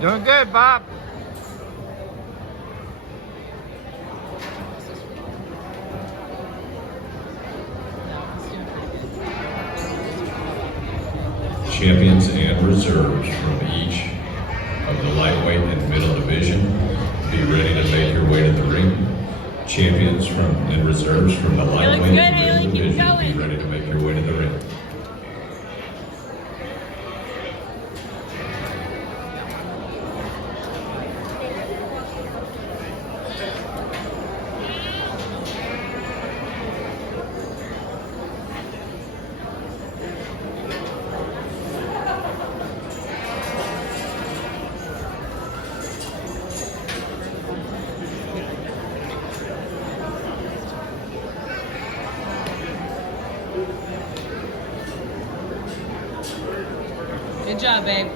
Doing good, Bob. Champions and reserves from each of the lightweight and middle division, be ready to make your way to the ring. Champions and reserves from the lightweight and middle division, be ready to make your way to the ring. Good job, babe.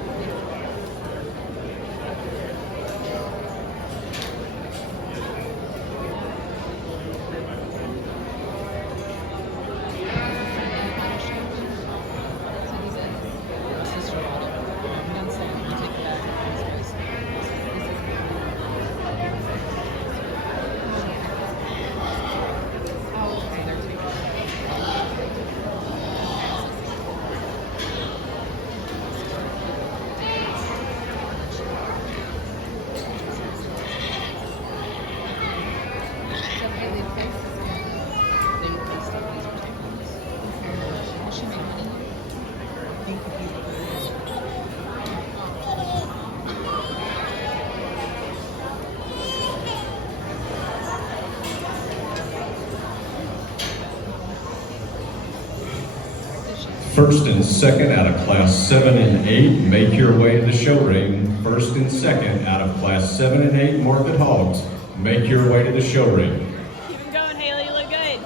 First and second out of class 7 and 8, make your way to the show ring. First and second out of class 7 and 8, Market Hogs, make your way to the show ring. Keep it going, Haley. You look good.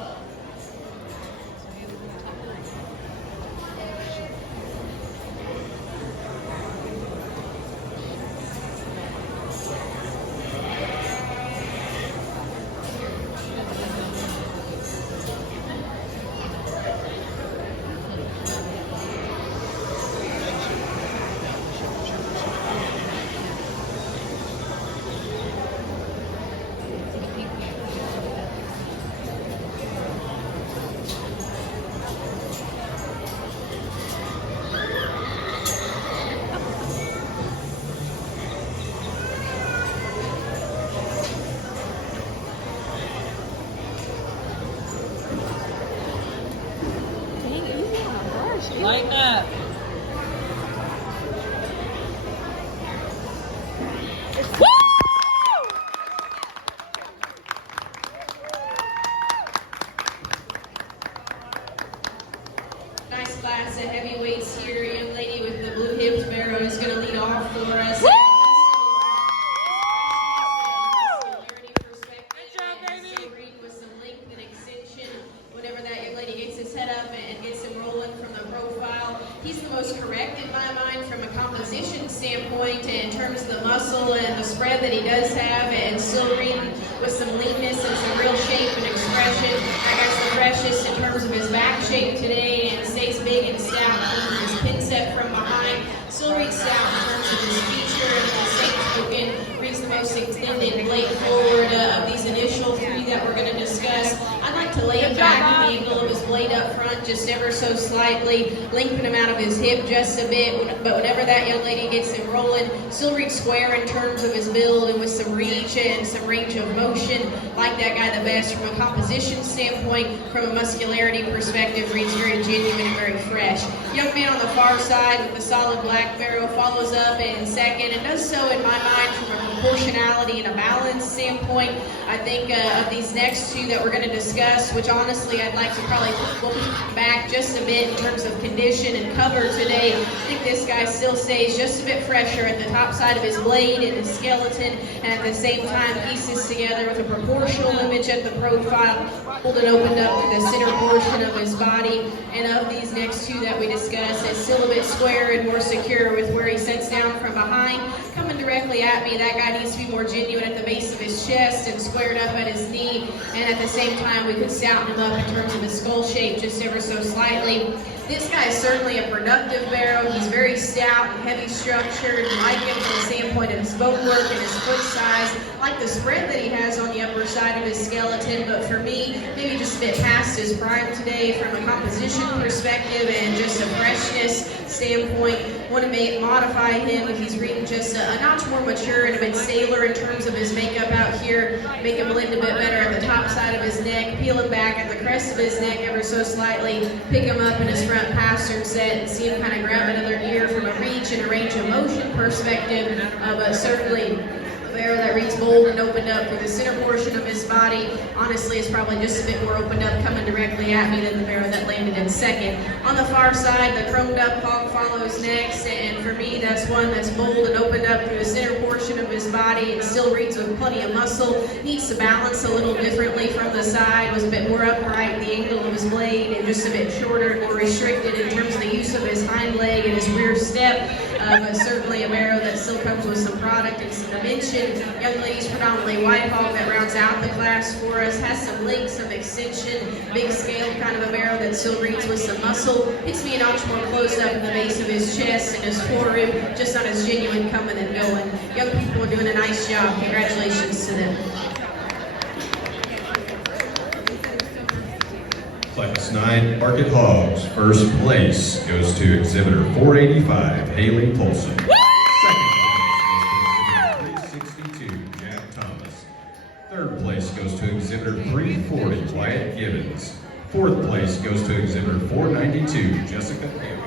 Lighten up. Nice class of heavyweights here. Young lady with the blue hipped barrow is going to lead off for us. With some length and extension, whenever that young lady gets his head up and gets him rolling from the profile, he's the most correct in my mind from a composition standpoint in terms of the muscle and the spread that he does have, and Silverine with some leanness and some real shape and expression. That guy's the freshest in terms of his back shape today and stays big and stout in terms of his pin set from behind. Silverine stout in terms of his feature and the same token brings the most extended blade forward of these initial three that we're going to discuss. I'd like to lay him back at the angle of his blade up front just ever so slightly, lengthen him out of his hip just a bit, but whenever that young lady gets him rolling, Silverine square in terms of his build and with some reach and some range of motion. Like that guy the best from a composition standpoint, from a muscularity perspective, reads very genuine and very fresh. Young man on the far side with the solid black barrow follows up in second and does so in my mind from a proportionality and a balance standpoint. I think of these next two that we're going to discuss, which honestly I'd like to probably pull back just a bit in terms of condition and cover today. I think this guy still stays just a bit fresher at the top side of his blade and his skeleton, and at the same time pieces together with a proportional image at the profile, pulled and opened up to the center portion of his body. And of these next two that we discuss, is still a bit square and more secure with where he sets down from behind. Coming directly at me, that guy needs to be more genuine at the base of his chest and squared up at his knee, and at the same time we could stouten him up in terms of his skull shape just ever so slightly. This guy is certainly a productive barrow. He's very stout and heavy structured. I like him from the standpoint of his bone work and his foot size. I like the spread that he has on the upper side of his skeleton, but for me, maybe just a bit past his prime today from a composition perspective and just a freshness standpoint. Want to modify him if he's reading just a notch more mature and a bit sailor in terms of his makeup out here. Make him blend a bit better at the top side of his neck, peel him back at the crest of his neck ever so slightly, pick him up in his front pastern set and see him kind of grab another ear from a reach and a range of motion perspective, but certainly a barrow that reads bold and opened up through the center portion of his body. Honestly, is probably just a bit more opened up coming directly at me than the barrow that landed in second. On the far side, the chromed up hog follows next, and for me, that's one that's bold and opened up through the center portion of his body and still reads with plenty of muscle. Needs to balance a little differently from the side, was a bit more upright in the angle of his blade and just a bit shorter and more restricted in terms of the use of his hind leg and his rear step, but certainly a barrow that still comes with some product and some dimension. Young ladies, predominantly white hog that rounds out the class for us, has some links, some extension, big scale kind of a barrow that still reads with some muscle. Hits me a notch more closed up in the base of his chest and his forearm, just not as genuine coming and going. Young people are doing a nice job. Congratulations to them. Class 9 Market Hogs. First place goes to exhibitor 485, Haley Polson. Third place goes to exhibitor 340, Wyatt Gibbons. Fourth place goes to exhibitor 492, Jessica Haley.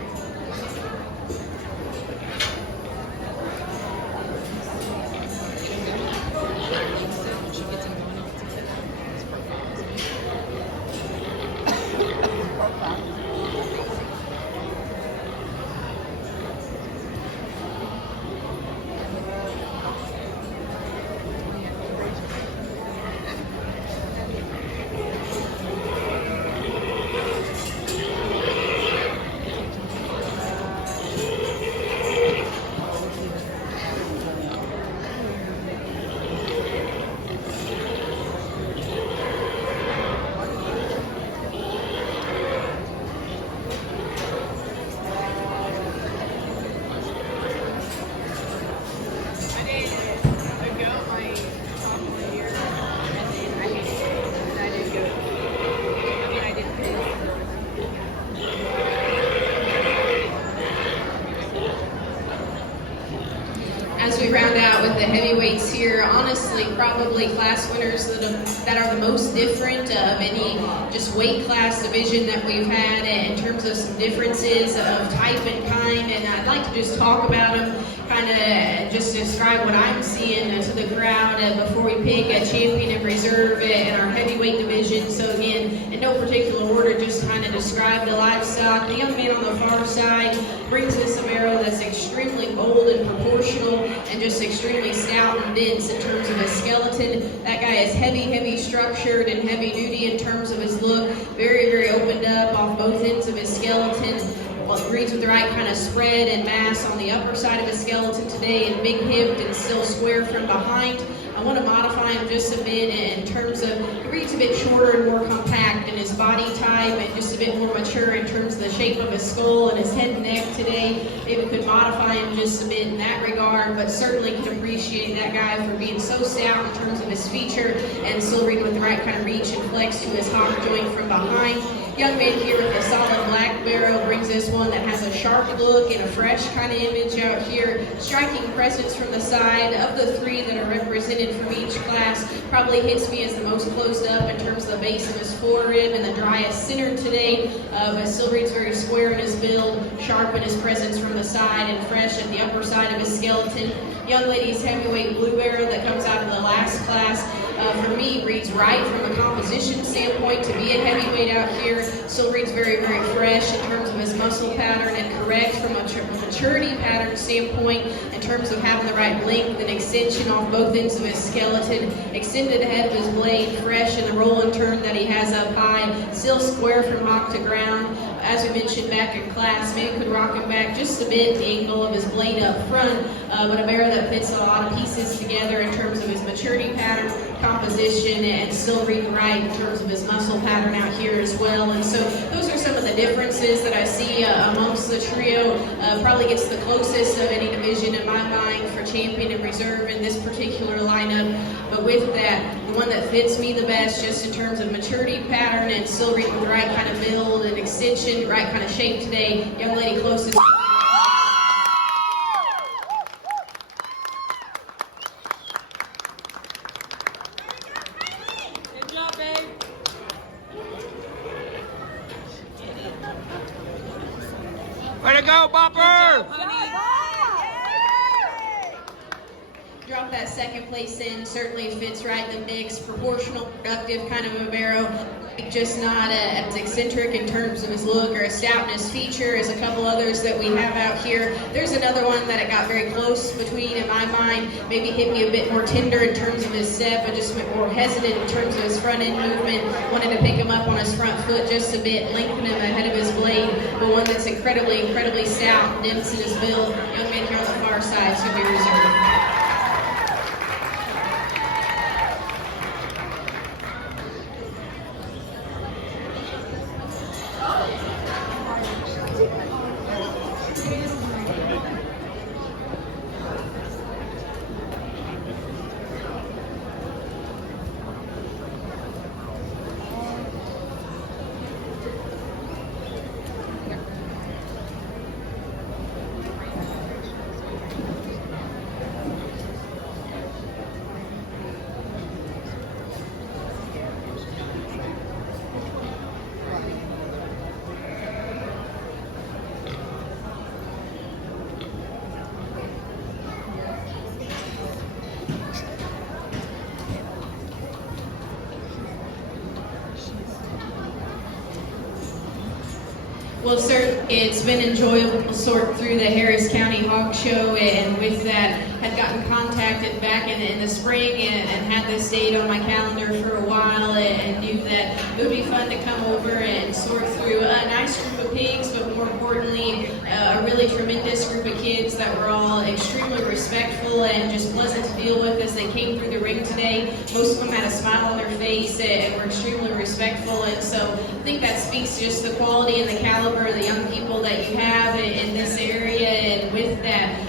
As we round out with the heavyweights here, honestly, probably class winners that are the most different of any just weight class division that we've had in terms of some differences of type and kind, and I'd like to just talk about them, kind of just describe what I'm seeing to the crowd before we pick a champion and reserve in our heavyweight division. So again, in no particular order, just kind of describe the livestock. The young man on the far side brings us a barrow that's extremely bold and proportional and just extremely stout and dense in terms of his skeleton. That guy is heavy structured and heavy duty in terms of his look. Very opened up off both ends of his skeleton. Reads with the right kind of spread and mass on the upper side of his skeleton today, and big hipped and still square from behind. I want to modify him just a bit in terms of, he reads a bit shorter and more compact in his body type and just a bit more mature in terms of the shape of his skull and his head and neck today. Maybe we could modify him just a bit in that regard, but certainly can appreciate that guy for being so stout in terms of his feature and still reading with the right kind of reach and flex to his hock joint from behind. Young man here with a solid black barrow brings us one that has a sharp look and a fresh kind of image out here. Striking presence from the side. Of the three that are represented from each class, probably hits me as the most closed up in terms of the base of his forearm and the driest center today, but still reads very square in his build, sharp in his presence from the side, and fresh at the upper side of his skeleton. Young lady's heavyweight blue barrow that comes out of the last class, for me, reads right from a composition standpoint to be a heavyweight out here. Still reads very fresh in terms of his muscle pattern and correct from a maturity pattern standpoint in terms of having the right length and extension off both ends of his skeleton. Extended ahead of his blade, fresh in the roll and turn that he has up high. Still square from hock to ground. As we mentioned back in class, maybe could rock him back just a bit, the angle of his blade up front, but a barrow that fits a lot of pieces together in terms of his maturity pattern, composition and still read and write in terms of his muscle pattern out here as well. And so those are some of the differences that I see amongst the trio. Probably gets the closest of any division in my mind for champion and reserve in this particular lineup. But with that, the one that fits me the best just in terms of maturity pattern and still reading the right kind of build and extension, right kind of shape today, young lady closest. Good job, babe. Way to go, Bopper! Drop that second place in, certainly fits right in the mix, proportional, productive kind of a barrow, just not as eccentric in terms of his look or a stoutness feature as a couple others that we have out here. There's another one that it got very close between in my mind, maybe hit me a bit more tender in terms of his step, but just more hesitant in terms of his front end movement, wanted to pick him up on his front foot just a bit, lengthen him ahead of his blade, but one that's incredibly stout and dense in his build. Young man here on the far side should be reserved. Well, sir, it's been enjoyable to sort through the Harris County Hog Show, and with that, had gotten contacted back in the spring and had this date on my calendar for a while, and knew that it would be fun to come over and sort through a nice group of pigs, but more importantly, a really tremendous group of kids that were all extremely respectful and just pleasant to deal with as they came through the ring today. Most of them had a smile on their face and were extremely respectful, and so I think that speaks to just the quality and the caliber of the young people that you have in this area. And with that,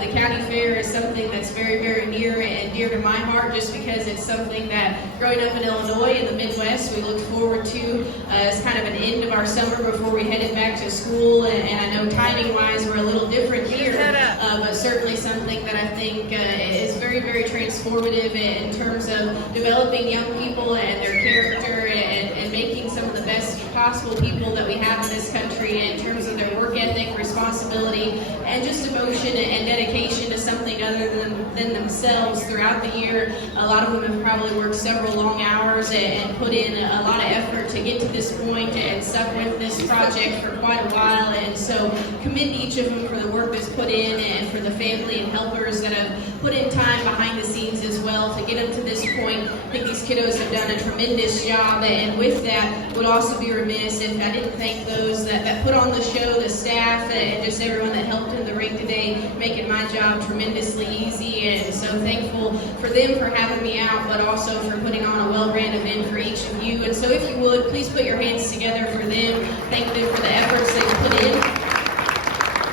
the county fair is something that's very near and dear to my heart, just because it's something that growing up in Illinois in the Midwest we looked forward to as kind of an end of our summer before we headed back to school. And I know timing wise we're a little different here, but certainly something that I think is very transformative in terms of developing young people and their character and making some of the best possible people that we have in this country in terms of their work ethic, responsibility, and just devotion and dedication to something other than themselves throughout the year. A lot of them have probably worked several long hours and put in a lot of effort to get to this point and stuck with this project for quite a while. And so commend each of them for the work that's put in and for the family and helpers that have put in time behind the scenes as well to get them to this point. I think these kiddos have done a tremendous job, and with that, would also be remiss if I didn't thank those that put on the show, the staff, and just everyone that helped in the ring today, making my job tremendously easy. And so thankful for them for having me out, but also for putting on a well-ran event for each of you. And so if you would, please put your hands together for them. Thank them for the efforts they've put in.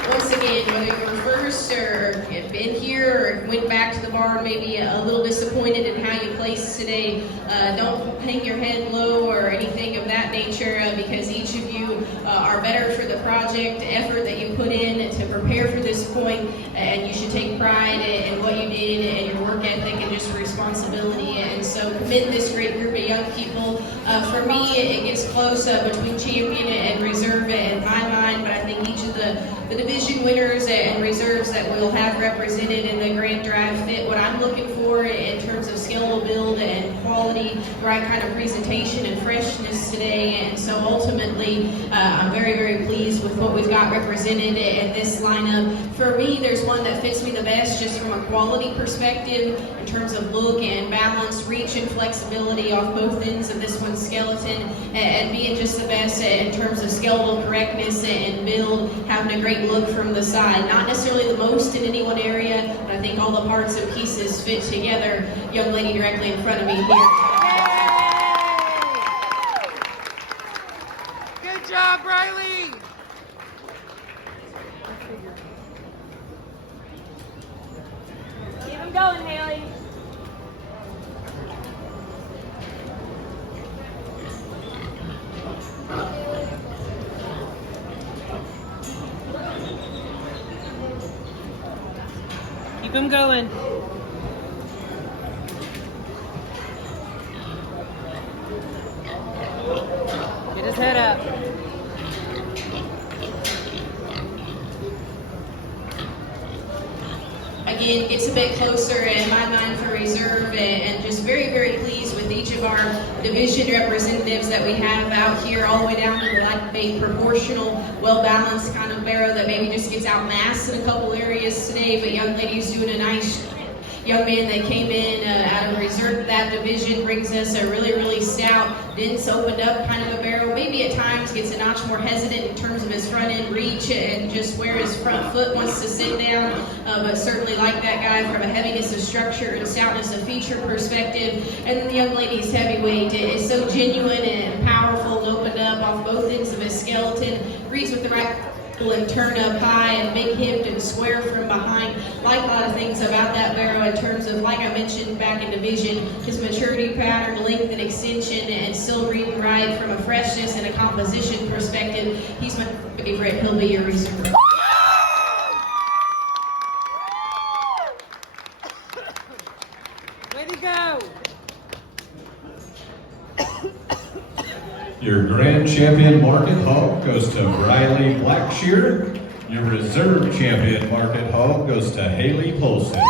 Once again, whether you were first or have been here or went back to the barn maybe a little disappointed in how you placed today, don't hang your head low or anything of that nature, because each of you are better for the project, effort that you put in to prepare for this point, and you should take pride in what you did and your work ethic and just responsibility. And so commend this great group of young people. For me, it gets close between champion and reserve in my mind, but I think each of the division winners and reserves that we'll have represented in the Grand Drive fit what I'm looking for in terms of skeletal build and quality, right kind of presentation and freshness today. And so ultimately, I'm very pleased with what we've got represented in this lineup. For me, there's one that fits me the best just from a quality perspective in terms of look and balance, reach and flexibility off both ends of this one's skeleton, and being just the best in terms of skeletal correctness and build, having a great look from the side. Not necessarily the most in any one area, but I think all the parts and pieces fit together. Young lady directly in front of me here. Good job, Riley. Keep him going, Haley. Keep him going. Get his head up. Again, gets a bit closer in my mind for reserve, and just very, very pleased with each of our division representatives that we have out here, all the way down to the lightweight proportional, well-balanced kind of barrow that maybe just gets outmassed in a couple areas today, but young lady's doing a nice young man that came in out of reserve. That division brings us a really, really stout, dense, opened up kind of a barrel. Maybe at times gets a notch more hesitant in terms of his front end reach and just where his front foot wants to sit down. But certainly like that guy from a heaviness of structure and stoutness of feature perspective. And then the young lady's heavyweight is so genuine and powerful and opened up off both ends of his skeleton. Reads with the right and turn up high and big hipped and square from behind. Like a lot of things about that barrow in terms of, like I mentioned back in division, his maturity pattern, length and extension, and still reading right from a freshness and a composition perspective. He's my favorite. He'll be your reserve. Way to go. Your grand champion market hog goes to Riley Blackshear. Your reserve champion market hog goes to Haley Polson.